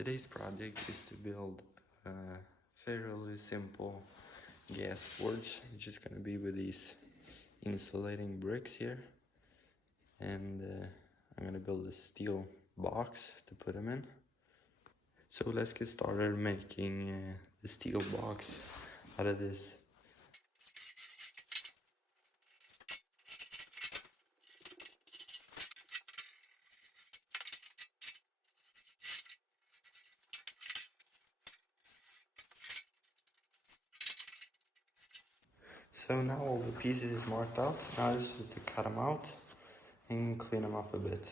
Today's project is to build a fairly simple gas forge. It's just gonna be with these insulating bricks here, and I'm gonna build a steel box to put them in. So let's get started making the steel box out of this. So now all the pieces is marked out. Now this is to cut them out and clean them up a bit.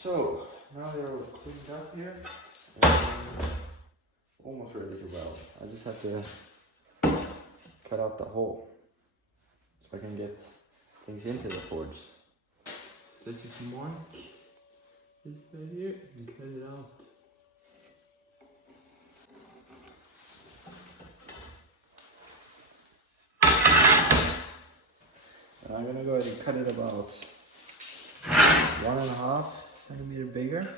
So now they're all cleaned up here and almost ready to weld. I just have to cut out the hole so I can get things into the forge. So just mark this right here and cut it out. And I'm gonna go ahead and cut it about 1.5 centimeter bigger.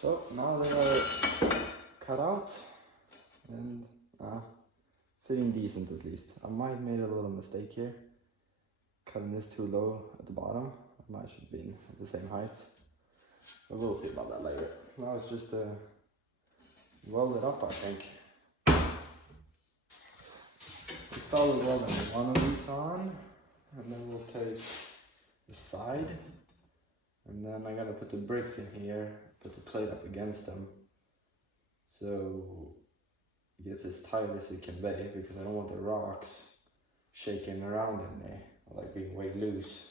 So now they are cut out and fitting decent at least. I might have made a little mistake here, cutting this too low at the bottom. I might should have been at the same height, but we'll see about that later. Now it's just weld it up, I think. We start with welding one of these on, and then we'll take the side, and then I'm gonna put the bricks in here, put the plate up against them, so it gets as tight as it can be, because I don't want the rocks shaking around in there, like being way loose.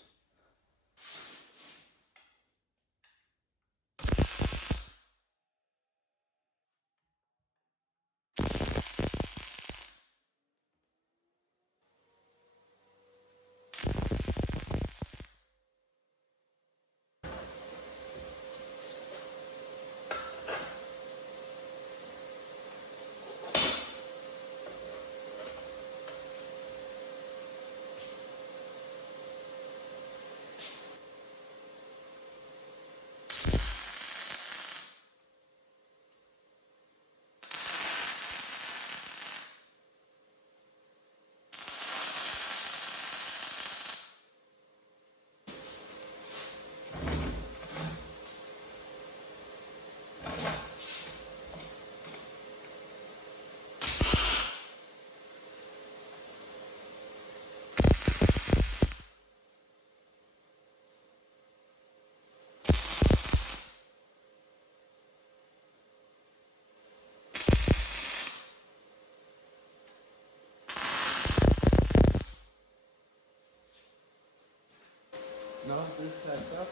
Now it's this tacked up,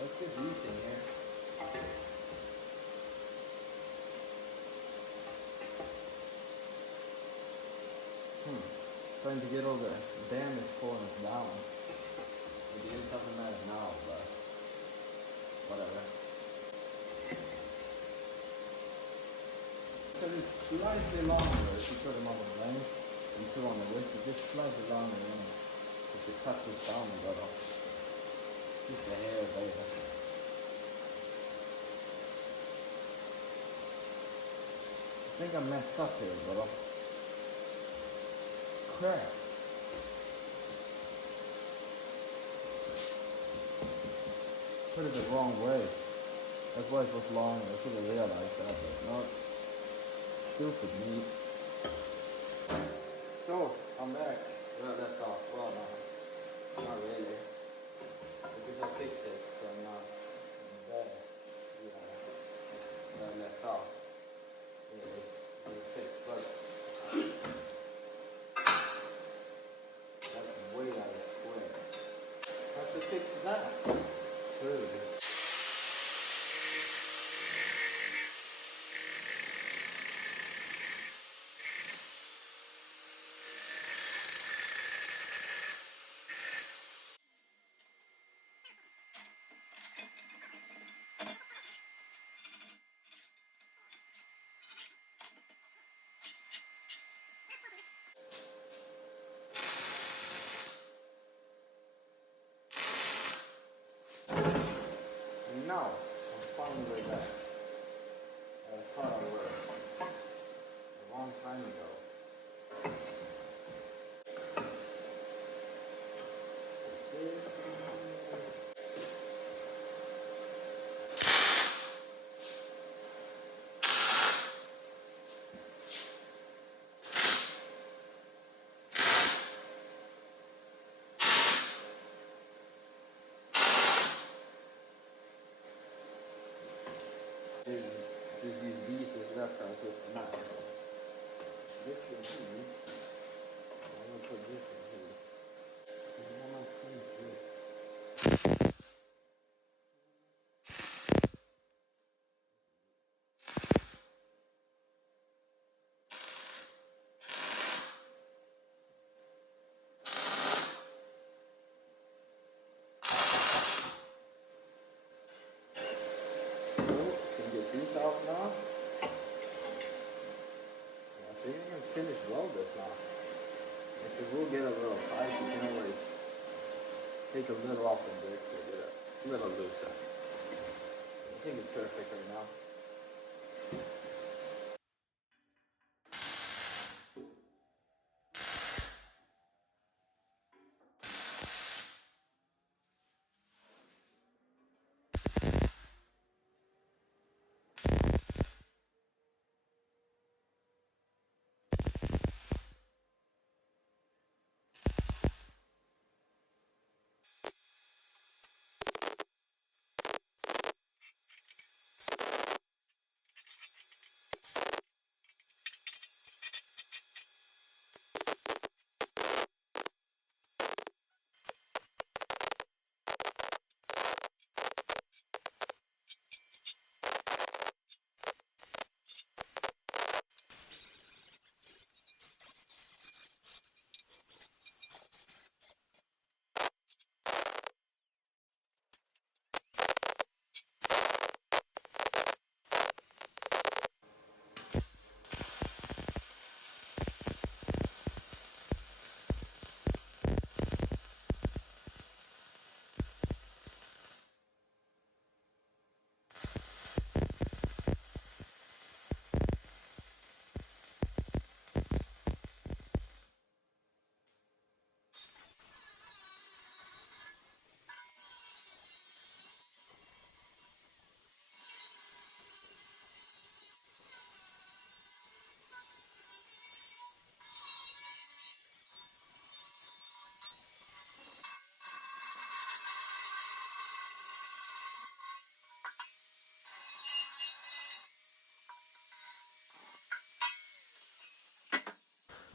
let's get these in here. Trying to get all the damaged corners down. It doesn't matter now, but whatever. So it's slightly longer if you put them on the length and two on the width, but just slightly longer than if you cut this down a little. Just a hair later. I think I messed up here a little. Crap. Put it the wrong way. That's why it was longer. I should have realized that, but not. Stupid me. So, I'm back. Well, left off. Well, no. Not really. Because I fixed it, so I'm not there. You know, I left off. Really. It was fixed, but that's way out of square. Have to fix that. True. Now, I'm finally back. I thought I would a long time ago. Just use these as reference with now. This in here. I'm gonna put this in here. And then I'm gonna finish this. So, can get these out now. I think I can finish weld this now. If it will get a little tight, you can always take a little off the bricks or get a little looser. I think it's perfect right now.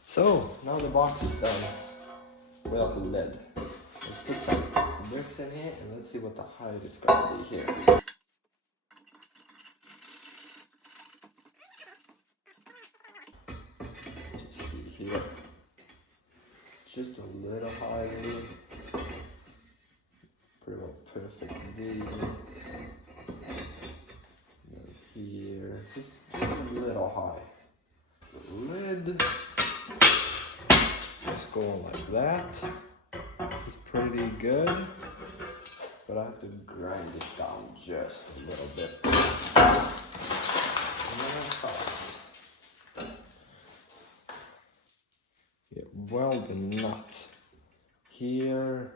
So, now the box is done without the lid. Let's put some bricks in here and let's see what the height is going to be here. Just see here. Just a little high maybe. Pretty well perfect V. Here, just a little high. The lid, just going like that. It's pretty good, but I have to grind it down just a little bit. And then on top, weld the nut here,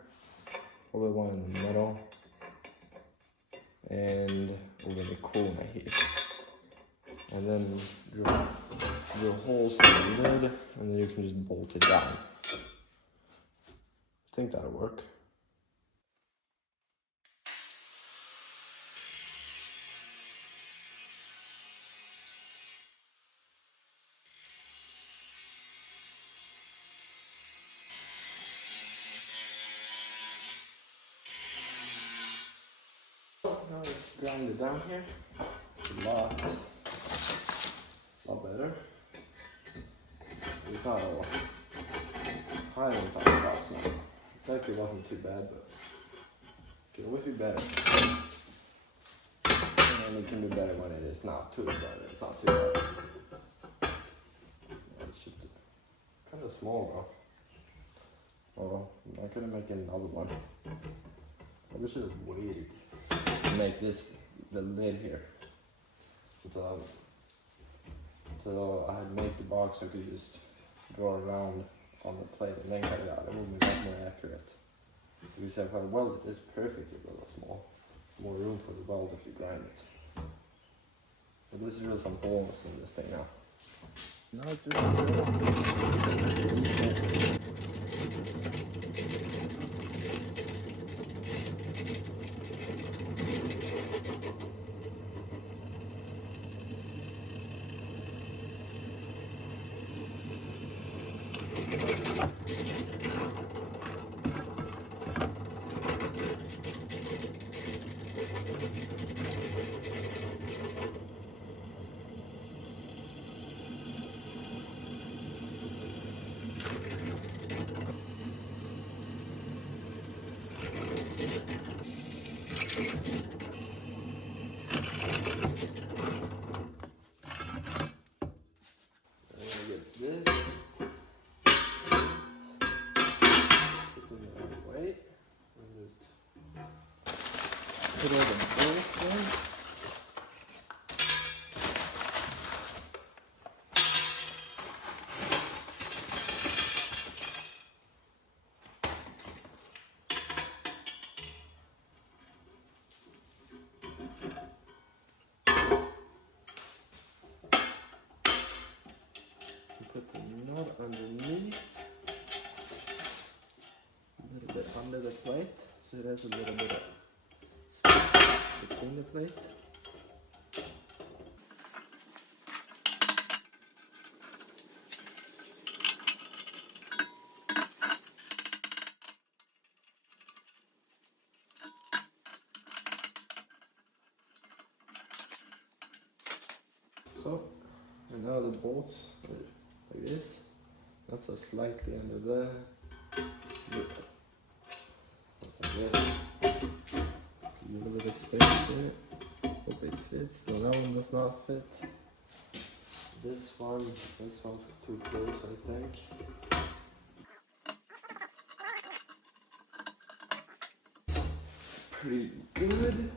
probably one in the middle, and over the corner here. And then drill holes in the lid, and then you can just bolt it down. I think that'll work. Now let's grind it down here. It's a lot better. It's not all high inside the last night. It actually wasn't too bad, but it can always be better. And it can be better when it is not too bad. It's not too bad. It's just kind of small though. Oh, I couldn't make another one. I should have waited to make this the lid here. So I had made the box so I could just draw around on the plate and then cut it out. It would be much more accurate. Because if I weld it, it's perfectly little small. There's more room for the weld if you grind it. But this is really some holes in this thing now. Now it's just put all the bolts in. underneath, a little bit under the plate, so there's a little bit of space between the plate. So, and now the bolts like this. That's a slightly under there. A little bit of space there. Hope it fits. No, that one does not fit. This one's too close, I think. Pretty good.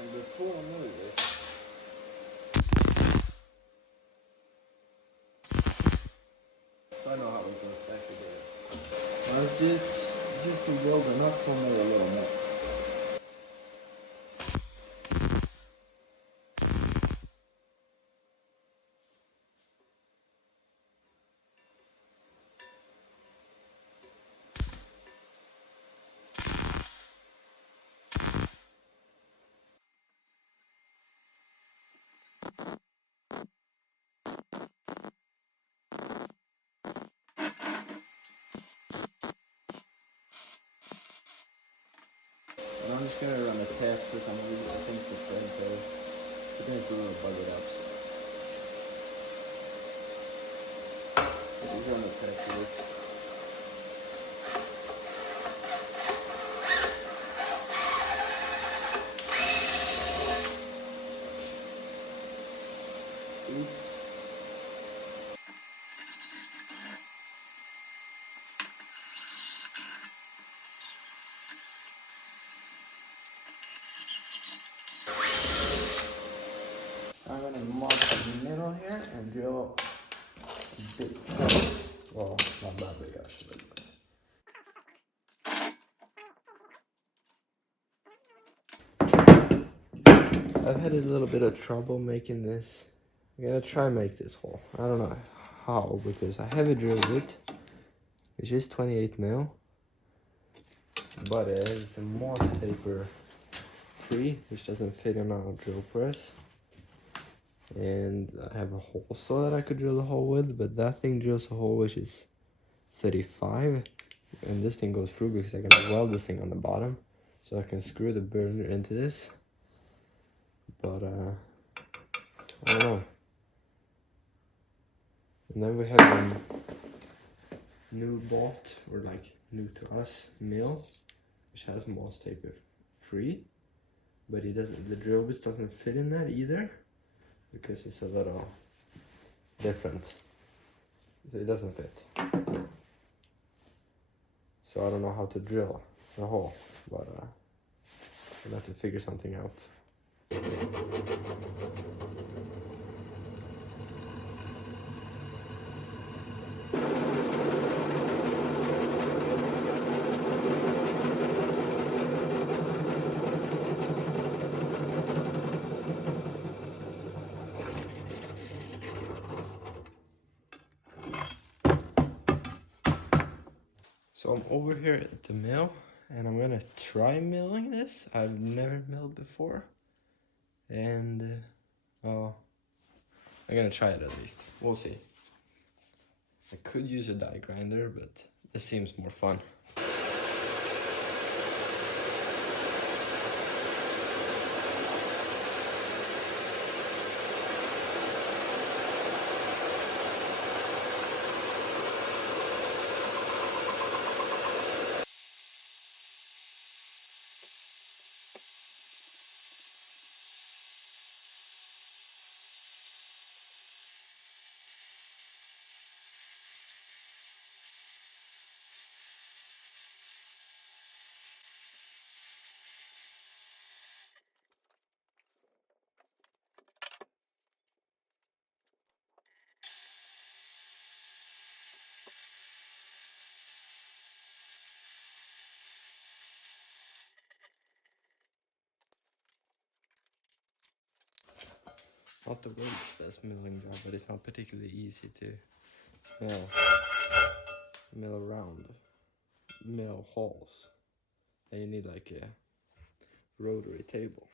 And before I move it, so I know how it goes back together. Now it's just to weld the nuts on there a little more. And I'm just gonna run a tap for some reason. I think the friend said it needs a little buggered up. Just run a tap for this. Oops. I'm gonna mark the middle here and drill a big hole. Well, not that big actually. I've had a little bit of trouble making this. I'm gonna try and make this hole. I don't know how, because I have a drill bit. It's just 28 mil, but it's a Moss taper free, which doesn't fit in our drill press. And I have a hole saw that I could drill the hole with, but that thing drills a hole which is 35, and this thing goes through because I can weld this thing on the bottom, so I can screw the burner into this. But I don't know. And then we have a new bought, or like new to us, mill, which has Moss taper free, but it doesn't. The drill bit doesn't fit in that either, because it's a little different, so it doesn't fit. So I don't know how to drill the hole, but I'll have to figure something out. So I'm over here at the mill, and I'm gonna try milling this. I've never milled before, and I'm gonna try it at least. We'll see. I could use a die grinder, but this seems more fun. not the world's best milling job, but it's not particularly easy to mill around, mill holes. And you need like a rotary table.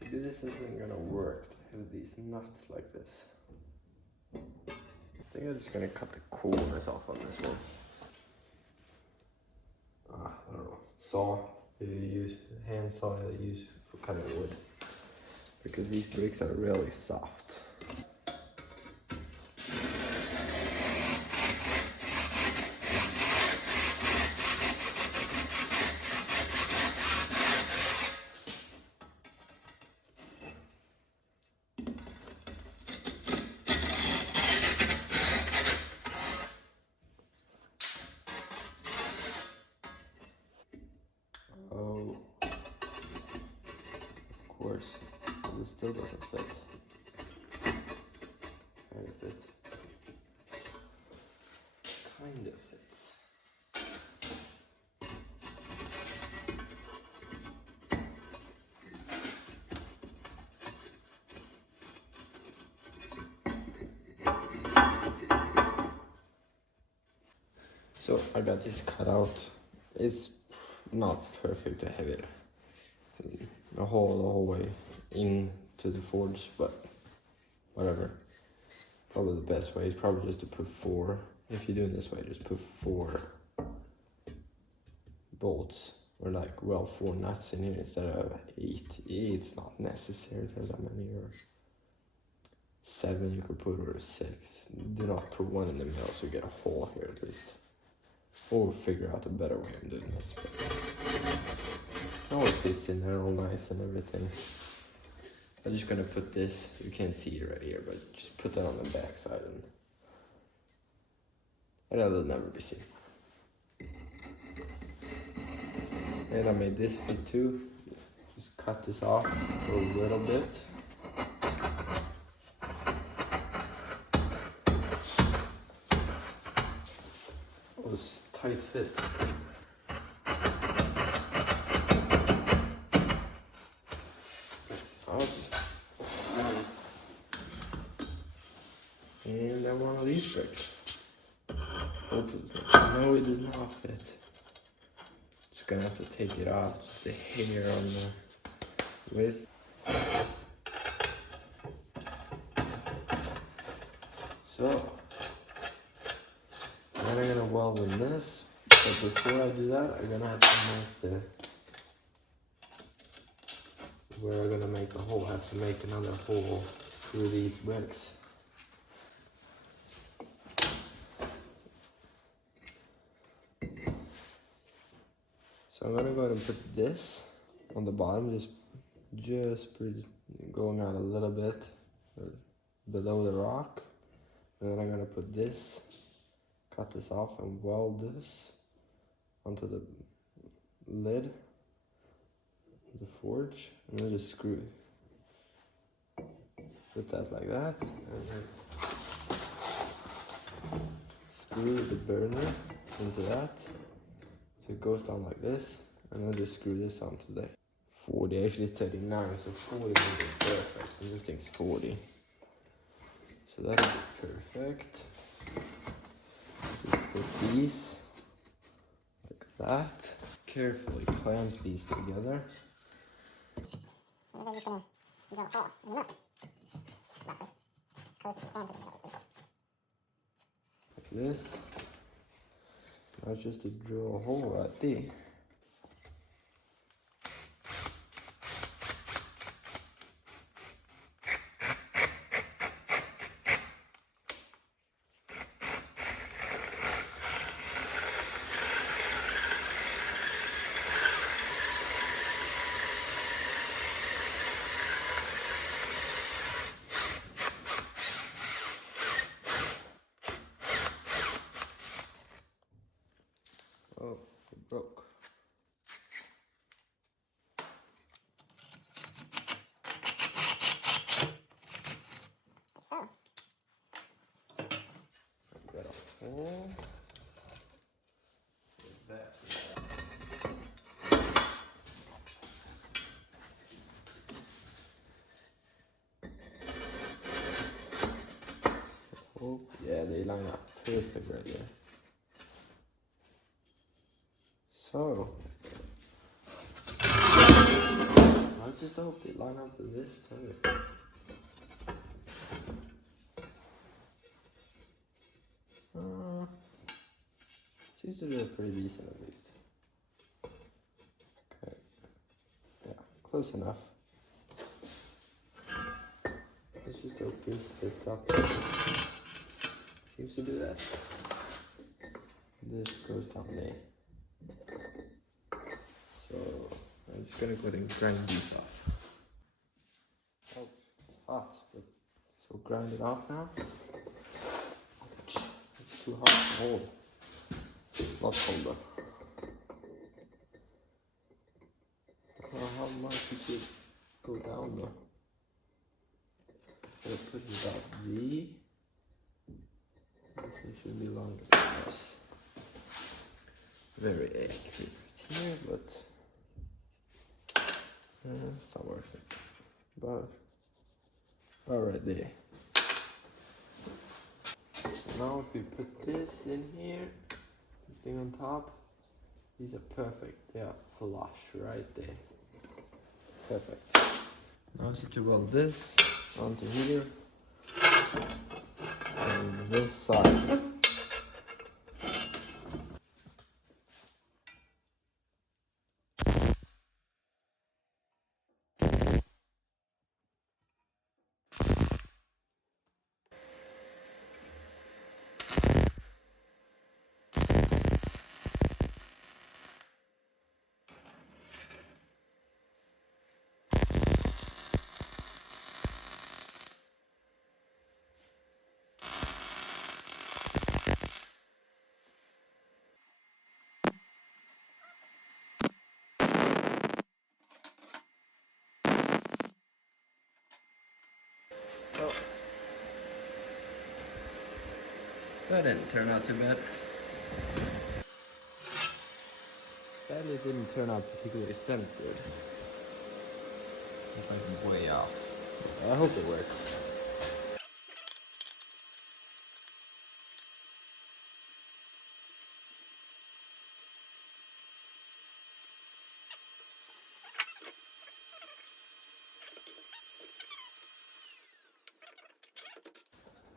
Maybe this isn't gonna work to have these nuts like this. I think I'm just gonna cut the corners off on this one. I don't know, saw that you use, hand saw that you use for cutting wood. Because these bricks are really soft. Oh, of course, this still doesn't fit. Kind of fits. Kind of fits. So I got this cut out. It's not perfect to have it the whole way into the forge, but whatever. Probably the best way is probably just to put 4. If you're doing this way, just put 4 bolts, or like, well, 4 nuts in here instead of 8. It's not necessary to have that many, or 7 you could put, or 6. Do not put 1 in the middle so you get a hole here at least. Or figure out a better way of doing this. But it always fits in there all nice and everything. I'm just gonna put this, you can't see it right here, but just put that on the back side and it'll never be seen. And I made this fit too. Just cut this off a little bit. It was tight fit. And then one of these bricks. No, it does not fit. Just gonna have to take it off. Just a hair on the width. So, then I'm gonna weld in this. But before I do that, I'm gonna have to make where I'm gonna make the hole. I have to make another hole through these bricks. So I'm gonna go ahead and put this on the bottom, just going out a little bit below the rock. And then I'm gonna put this, cut this off and weld this onto the lid of the forge. And then just screw it. Put that like that. And then screw the burner into that. So it goes down like this, and then just screw this onto the 40, actually 39, so 40 will be perfect, and this thing's 40. So that'll be perfect. Just put these like that. Carefully clamp these together. And then you're just gonna drill a hole in the middle. Roughly. As close as you can to the middle, please. Like this. Now just to drill a hole right there. broke. So. Got a hole. That. Oh, yeah, they line up perfect right there. So, I just hope they line up with this too. Seems to do pretty decent at least. Okay, yeah, close enough. Let's just hope this fits up. Seems to do that. This goes down there. So I'm just gonna go ahead and grind these off. Oh, it's hot, but so grind it off now. It's too hot to hold. Not hold though. How much you should go down though? So put it about V. This should be longer than this. Very accurate here, but it's not worth it. But alright there. So now if we put this in here, this thing on top, these are perfect. They are flush right there. Perfect. Now it's to weld this onto here and this side. Oh, that didn't turn out too bad. Sadly, it didn't turn out particularly centered. It's like way off. I hope it works.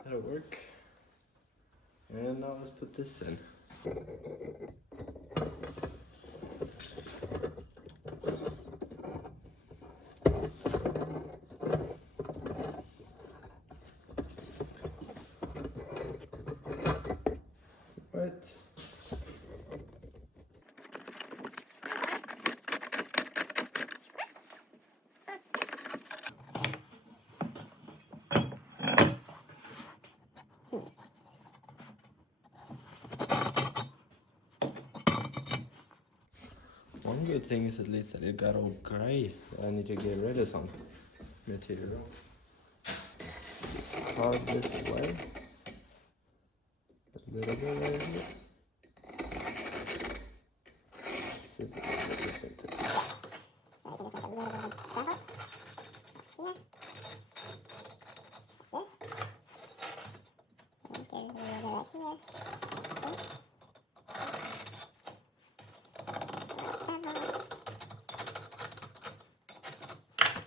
That'll work. And now let's put this in. Right. One good thing is at least that it got all gray. I need to get rid of some material. Carve this way. A little bit right here. See if we can get this into it.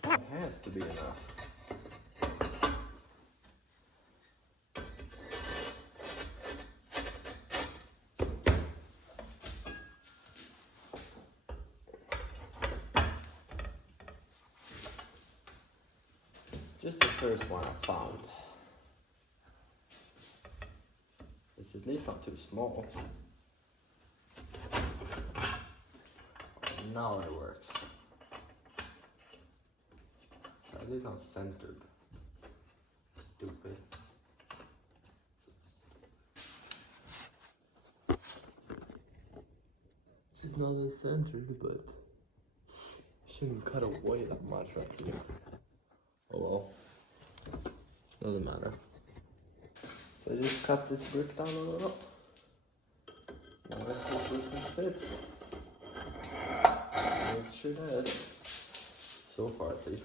It has to be enough. Just the first one I found. It's at least not too small. Now it works. So at least not centered. Stupid. Just It's not as centered, but shouldn't cut away that much actually. Oh well, doesn't matter. So I just cut this brick down a little. Now let's hope this fits. It sure does. So far at least.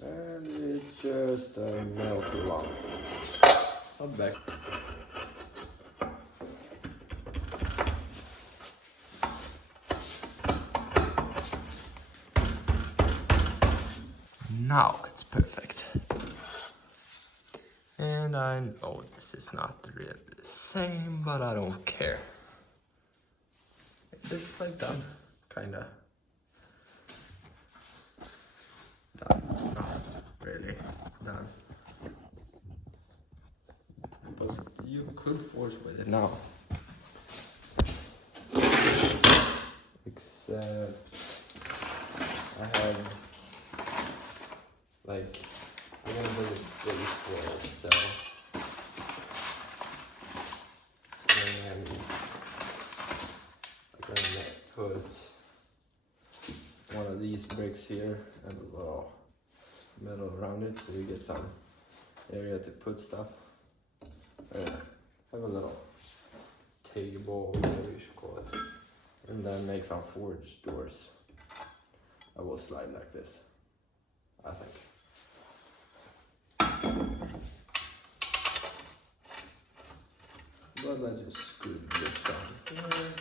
And it's just a nail too long. I'll back. Now it's perfect. And I know this is not really the same, but I don't care. It's like done, kinda. Done, not really done. But you could forge with it now. Except I have like I'm gonna build a base for it still. And I'm gonna put one of these bricks here and a little metal around it so we get some area to put stuff. Have a little table, whatever you should call it. And then make some forged doors. I will slide like this, I think. But let's just screw this on here.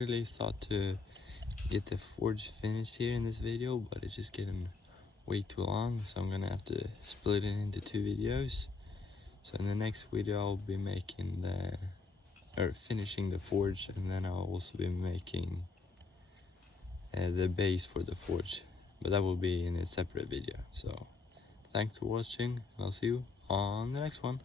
Really thought to get the forge finished here in this video, but it's just getting way too long, so I'm gonna have to split it into 2 videos. So in the next video I'll be making finishing the forge, and then I'll also be making the base for the forge, but that will be in a separate video. So thanks for watching, and I'll see you on the next one.